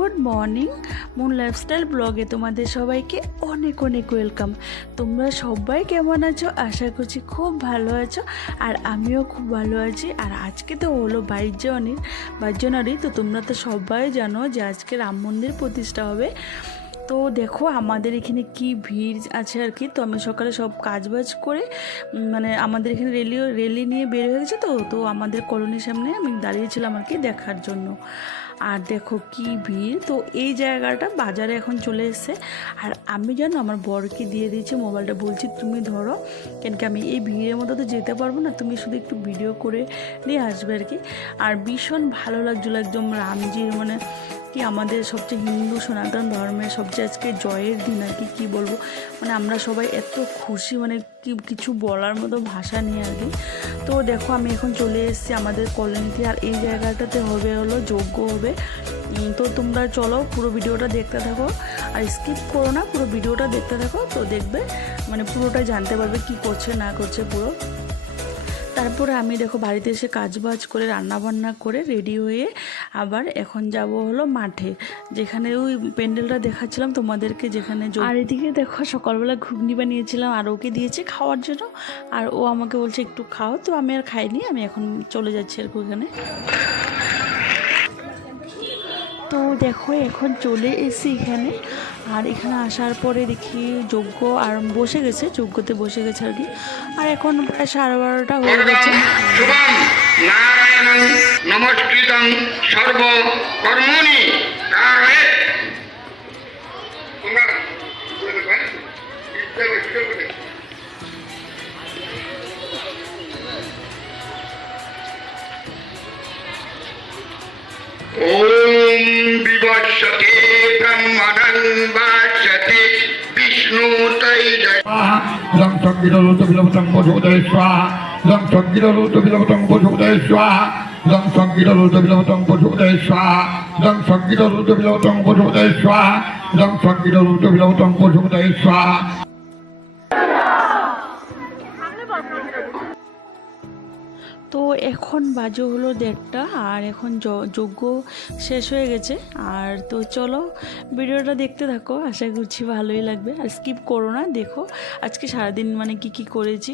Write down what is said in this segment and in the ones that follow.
Good morning moon lifestyle ব্লগে তোমাদের সবাইকে অনেক অনেক ওয়েলকাম। তোমরা সবাই কেমন আছো? আশা করছি খুব ভালো আছো, আর আমিও খুব ভালো আছি। আর আজকে তো হলো 22 জানুয়ারি। তো তোমরা তো সবাই জানো যে আজকে রাম মন্দির প্রতিষ্ঠা হবে। তো দেখো আমাদের এখানে কি ভিড় আছে আর কি। তো আমি সকালে সব কাজবাজ করে মানে আমাদের এখানে রেলি নিয়ে বের হয়ে গেছে। তো আমাদের কলোনির সামনে আমি দাঁড়িয়েছিলাম আর কি দেখার জন্য। আর দেখো কি ভিড়। তো এই জায়গাটা বাজারে এখন চলে এসেছে। আর আমি জানো আমার বরকে দিয়ে দিয়েছি মোবাইলটা, বলছি তুমি ধরো, কেন কি আমি এই ভিড়ের মধ্যে তো যেতে পারবো না, তুমি শুধু একটু ভিডিও করে নিয়ে আসবে আর কি। আর ভীষণ ভালো লাগছিলো, একদম রামজির মানে কি আমাদের সবচেয়ে হিন্দু সনাতন ধর্মের সবচেয়ে আজকে জয়ের দিন আর কি। কী বলবো, মানে আমরা সবাই এত খুশি, মানে কিছু বলার মতো ভাষা নেই আর কি। তো দেখো আমি এখন চলে এসেছি আমাদের কলোনিতে, আর এই জায়গাটাতে হলো যজ্ঞ হবে। তো তোমরা চলো পুরো ভিডিওটা দেখতে থাকো, আর স্কিপ করো না, পুরো ভিডিওটা দেখতে থাকো। তো দেখবে মানে পুরোটাই জানতে পারবে কি করছে না করছে পুরো। তারপরে আমি দেখো বাড়িতে এসে কাজবাজ করে রান্নাবান্না করে রেডি হয়ে আবার এখন যাব হলো মাঠে, যেখানে ওই প্যান্ডেলটা দেখাচ্ছিলাম তোমাদেরকে, যেখানে আর এদিকে দেখো সকালবেলা ঘুগনি বানিয়েছিলাম আর ওকে দিয়েছে খাওয়ার জন্য। আর ও আমাকে বলছে একটু খাও, তো আমি আর খাইনি, আমি এখন চলে যাচ্ছি আর কি ওখানে। তো দেখো এখন চলে এসেছি এখানে। আর এখানে আসার পরে দেখি যজ্ঞ আর বসে গেছে, যজ্ঞতে বসে গেছে আর কি। আর এখন প্রায় 12:30 হয়ে গেছে। নারায়ণং নমস্কৃতং সর্ব কর্মণি কারয়ে। ওম বিবর্ষতে ব্রহ্মণং বাচ্যতে বিষ্ণু তৈজয় लं संगीतरूत विलवतं बोधोदय स्वाहा लं संगीतरूत विलवतं बोधोदय स्वाहा लं संगीतरूत विलवतं बोधोदय स्वाहा लं संगीतरूत विलवतं बोधोदय स्वाहा लं संगीतरूत विलवतं बोधोदय स्वाहा। তো এখন বাজে হলো 1:30, আর এখন যজ্ঞ শেষ হয়ে গেছে। আর তো চলো ভিডিওটা দেখতে থাকো, আশা করছি ভালোই লাগবে, আর স্কিপ করো না। দেখো আজকে সারাদিন মানে কি করেছি।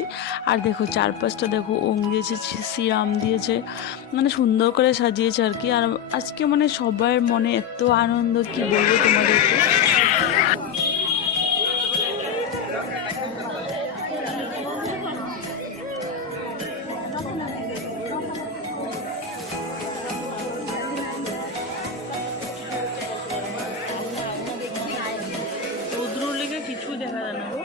আর দেখো চারপাশটা দেখো ওম দিয়েছে, শ্রীরাম দিয়েছে, মানে সুন্দর করে সাজিয়েছে আর কি। আর আজকে মানে সবার মনে এত আনন্দ, কি বলবো তোমাদেরকে। কিছু দেখা যায় না গো।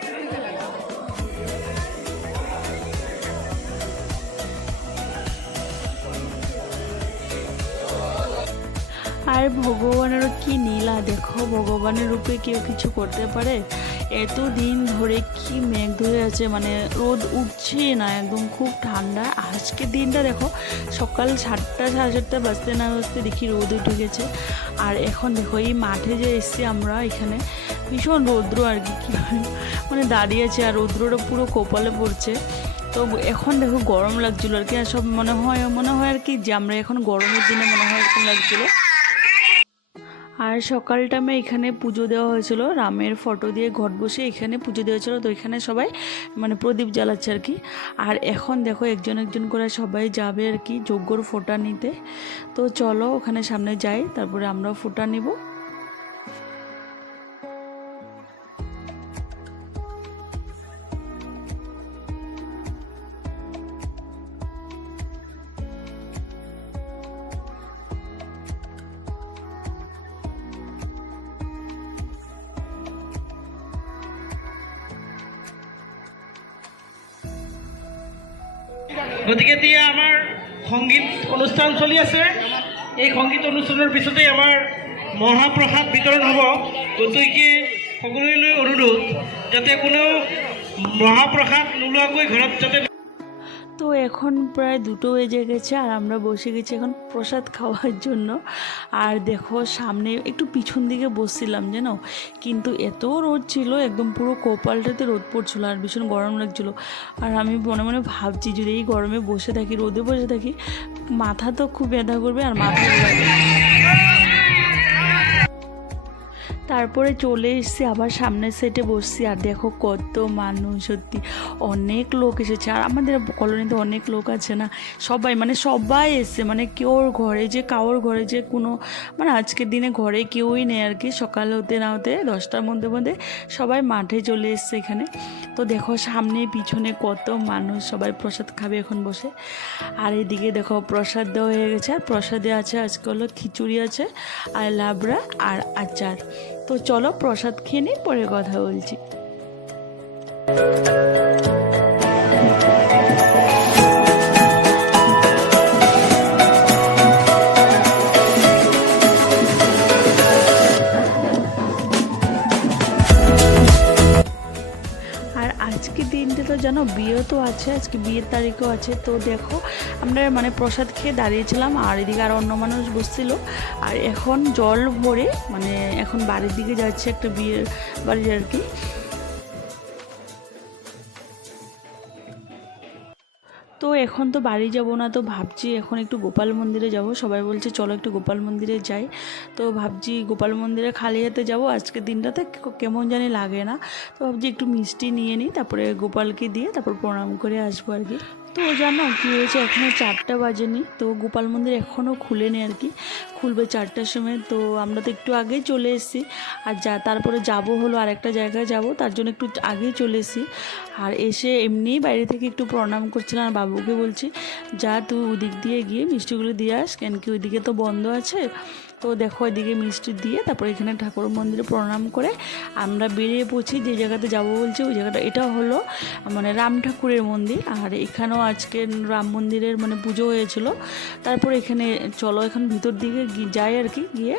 আর ভগবানেরও কি নীলা, দেখো ভগবানের রূপে কেউ কিছু করতে পারে। এত দিন ধরে কি মেঘ ধরে আছে, মানে রোদ উঠছে না, একদম খুব ঠান্ডা। আজকের দিনটা দেখো সকাল 7টা 7:30 বাজতে না বাজতে দেখি রোদ উঠে গেছে। আর এখন দেখো এই মাঠে যে এসছি আমরা, এখানে ভীষণ রৌদ্র আর কি মানে দাঁড়িয়ে আছে, আর রৌদ্রটা পুরো কপালে পড়ছে। তো এখন দেখো গরম লাগছিলো আর কি। আর সব মনে হয় আর কি যে আমরা এখন গরমের দিনে মনে হয় এরকম লাগছিলো। আর সকাল টাইমে এখানে পুজো দেওয়া হয়েছিল, রামের ফটো দিয়ে ঘট বসে এখানে পুজো দেওয়া হয়েছিল। তো এখানে সবাই মানে প্রদীপ জ্বালাচ্ছে আর কি। আর এখন দেখো একজন একজন করে সবাই যাবে আর কি যজ্ঞর ফোঁটা নিতে। তো চলো ওখানে সামনে যাই, তারপরে আমরাও ফোঁটা নিব। গতিকে এতিয়া আমাৰ সংগীত অনুষ্ঠান চলি আছে। এই সংগীত অনুষ্ঠানৰ পিছতেই আমাৰ মহাপ্ৰসাদ বিতৰণ হ'ব। গতিকে সকলোলৈ অনুৰোধ যাতে কোনেও মহাপ্ৰসাদ নোলোৱাকৈ ঘৰত যাতে। তো এখন প্রায় 2টো বেজে গেছে, আর আমরা বসে গেছি এখন প্রসাদ খাওয়ার জন্য। আর দেখো সামনে একটু পিছন দিকে বসছিলাম জানো, কিন্তু এত রোদ ছিল, একদম পুরো কপালটাতে রোদ পড়ছিল, আর ভীষণ গরম লাগছিল। আর আমি মনে মনে ভাবছি যদি এই গরমে বসে থাকি, রোদে বসে থাকি, মাথা তো খুব ব্যথা করবে আর মাথা তারপরে চলে এসেছি আবার সামনের সাইডে বসছি, আর দেখো কত মানুষ, সত্যি অনেক লোক এসেছে। আর আমাদের কলোনিতে অনেক লোক আছে না, সবাই মানে সবাই এসছে, মানে কারোর ঘরে যে কোনো মানে আজকের দিনে ঘরে কেউই নেই আর কি। সকাল হতে না হতে 10টার মধ্যে মধ্যে সবাই মাঠে চলে এসছে এখানে। তো দেখো সামনে পিছনে কত মানুষ, সবাই প্রসাদ খাবে এখন বসে। আর এদিকে দেখো প্রসাদ দেওয়া হয়ে গেছে, আর প্রসাদে আছে আজকে হলো খিচুড়ি আছে আর লাবড়া আর আচার। তো চলো প্রসাদ খেয়ে নিই, পরে কথা বলছি। আজকে দিনটা তো জানো বিয়ে তো আছে, আজকে বিয়ের তারিখও আছে। তো দেখো আমরা মানে প্রসাদ খেয়ে দাঁড়িয়েছিলাম, আর এদিকে আর অন্য মানুষ বসছিল। আর এখন জল ভরে মানে এখন বাড়ির দিকে যাচ্ছে, একটা বিয়ের বাড়ি আর কি। তো এখন তো বাড়ি যাব না, তো ভাবছি এখন একটু গোপাল মন্দিরে যাব। সবাই বলছে চলো একটু গোপাল মন্দিরে যাই, তো ভাবছি গোপাল মন্দিরে খালি হাতে যাব। আজকের দিনটাতে কেমন জানি লাগে না, তো ভাবছি একটু মিষ্টি নিয়ে নিই, তারপরে গোপালকে দিয়ে তারপর প্রণাম করে আসবো আর কি। তো জানো কী হয়েছে, এখনও 4টা বাজেনি, তো গোপাল মন্দির এখনও খুলেনি আর কি, খুলবে 4টার সময়। তো আমরা তো একটু আগেই চলে এসেছি, আর তারপরে যাব হলো আরেকটা জায়গায় যাব, তার জন্য একটু আগেই চলে এসেছি। আর এসে এমনিই বাইরে থেকে একটু প্রণাম করছিলাম, আর বাবুকে বলছি যা তুই ওদিক দিয়ে গিয়ে মিষ্টিগুলো দিয়ে আস, কেন কি ওইদিকে তো বন্ধ আছে। তো দেখো ওইদিকে মিষ্টি দিয়ে তারপরে এখানে ঠাকুর মন্দিরে প্রণাম করে আমরা বেরিয়ে পড়ছি যে জায়গাতে যাব বলছি ওই জায়গাটা। এটা হলো মানে রাম ঠাকুরের মন্দির, আর এখানেও আজকে রাম মন্দিরের মানে পুজো হয়েছিল। তারপর এখানে চলো এখন ভিতর দিকে যাই আর কি, গিয়ে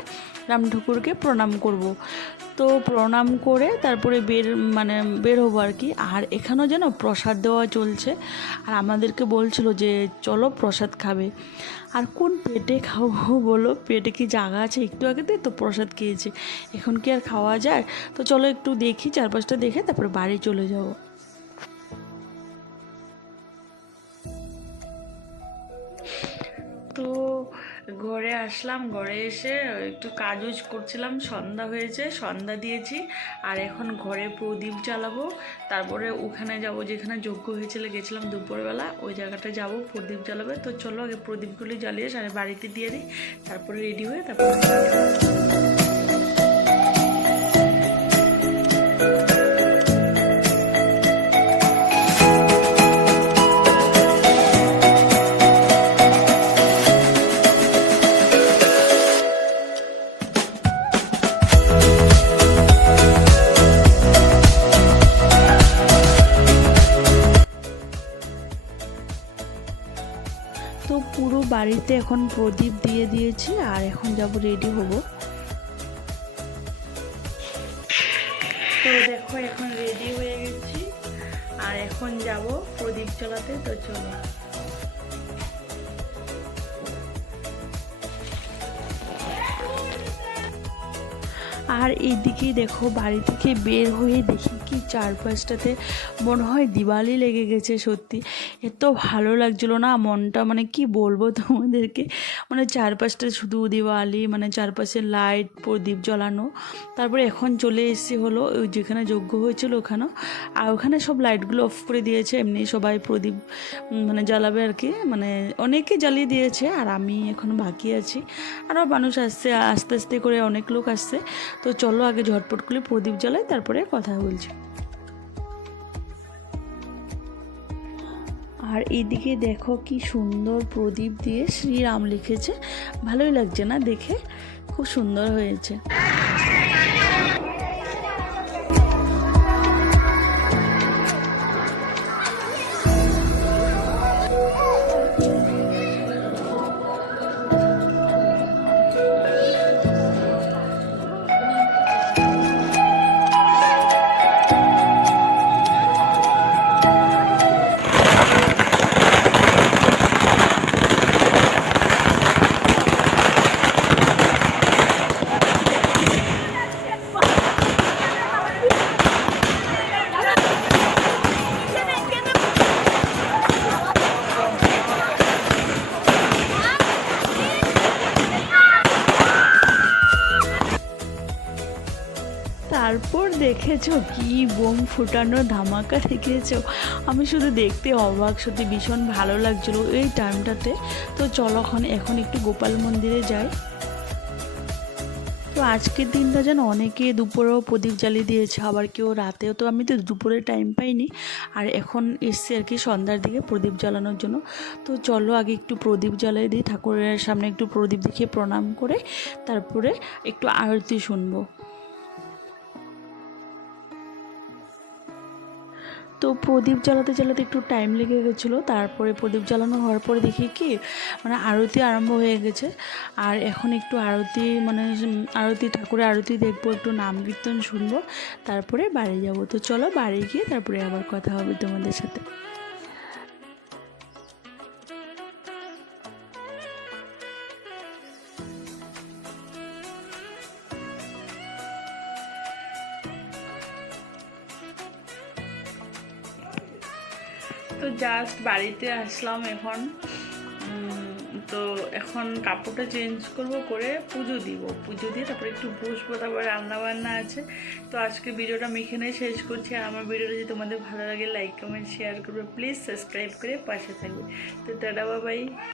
রাম ঠাকুরকে প্রণাম করব। তো প্রণাম করে তারপরে বের হবো আর কি। আর এখানেও যেন প্রসাদ দেওয়া চলছে, আর আমাদেরকে বলছিল যে চলো প্রসাদ খাবে। আর কোন পেটে খাবো বলো, পেটে কি জায়গা আছে? একটু আগেতে তো প্রসাদ খেয়েছে, এখন কি আর খাওয়া যায়? তো চলো একটু দেখি, চারপাশটা দেখে তারপরে বাড়ি চলে যাব। তো ঘরে আসলাম, ঘরে এসে একটু কাজ করছিলাম, সন্ধ্যা হয়েছে, সন্ধ্যা দিয়েছি। আর এখন ঘরে প্রদীপ জ্বালাবো, তারপরে ওখানে যাব যেখানে যজ্ঞ হয়েছিল, গেছিলাম দুপুরবেলা, ওই জায়গাটা যাব প্রদীপ জ্বালাবে। তো চলো আগে প্রদীপগুলি জ্বালিয়ে সারা বাড়িতে দিয়ে দিই, তারপরে রেডি হয়ে তারপরে তো পুরো বাড়িতে এখন প্রদীপ দিয়ে দিয়েছি, আর এখন যাব রেডি হব। তো দেখো এখন রেডি হয়ে গেছি, আর এখন যাব প্রদীপ জ্বালাতে। তো চলো। আর এইদিকে দেখো বাড়ি থেকে বের হয়ে দেখি কি চারপাশটাতে মনে হয় দিওয়ালি লেগে গেছে। সত্যি এত ভালো লাগছিলো না, মনটা মানে কি বলবো তোমাদেরকে, মানে চারপাশটা শুধু দিওয়ালি, মানে চারপাশে লাইট প্রদীপ জ্বালানো। তারপরে এখন চলে এসেছি হলো ওই যেখানে যজ্ঞ হয়েছিল ওখানেও, আর ওখানে সব লাইটগুলো অফ করে দিয়েছে, এমনি সবাই প্রদীপ মানে জ্বালাবে আর কি, মানে অনেকে জ্বালিয়ে দিয়েছে, আর আমি এখন বাকি আছি। আরও মানুষ আসছে, আস্তে আস্তে করে অনেক লোক আসছে। তো চলো আগে ঝটপট করে প্রদীপ জ্বালাই, তারপরে কথা বলছি। আর এইদিকে দেখো কি সুন্দর প্রদীপ দিয়ে শ্রীরাম লিখেছে, ভালোই লাগছে না দেখে, খুব সুন্দর হয়েছে। তারপর দেখেছো কি বোম ফুটানো ধামাকা দেখেছো, আমি শুধু দেখতে অবাক, সত্যি ভীষণ ভালো লাগছিলো এই টাইমটাতে। তো চলো এখন একটু গোপাল মন্দিরে যাই। তো আজকের দিনটা যেন অনেকে দুপুরেও প্রদীপ জ্বালিয়ে দিয়েছে, আবার কেউ রাতেও। তো আমি তো দুপুরে টাইম পাইনি, আর এখন এসছি আর কি সন্ধ্যার দিকে প্রদীপ জ্বালানোর জন্য। তো চলো আগে একটু প্রদীপ জ্বালিয়ে দিই, ঠাকুরের সামনে একটু প্রদীপ দেখিয়ে প্রণাম করে তারপরে একটু আরতি শুনবো। তো প্রদীপ জ্বালাতে জ্বালাতে একটু টাইম লেগে গেছিলো। তারপরে প্রদীপ জ্বালানো হওয়ার পরে দেখি কি মানে আরতি আরম্ভ হয়ে গেছে। আর এখন একটু আরতি মানে আরতি, ঠাকুরের আরতি দেখবো, একটু নাম কীর্তন শুনবো, তারপরে বাড়ি যাব। তো চলো বাড়ি গিয়ে তারপরে আবার কথা হবে তোমাদের সাথে। তো জাস্ট বাড়িতে আসলাম এখন। তো এখন কাপড়টা চেঞ্জ করব, করে পুজো দিব, পুজো দিয়ে তারপরে একটু বসবো, তারপরে রান্নাবান্না আছে। তো আজকে ভিডিওটা আমি এখানেই শেষ করছি। আর আমার ভিডিওটা যদি তোমাদের ভালো লাগে লাইক কমেন্ট শেয়ার করবে, প্লিজ সাবস্ক্রাইব করে পাশে থাকবে। তো টাটা বাই।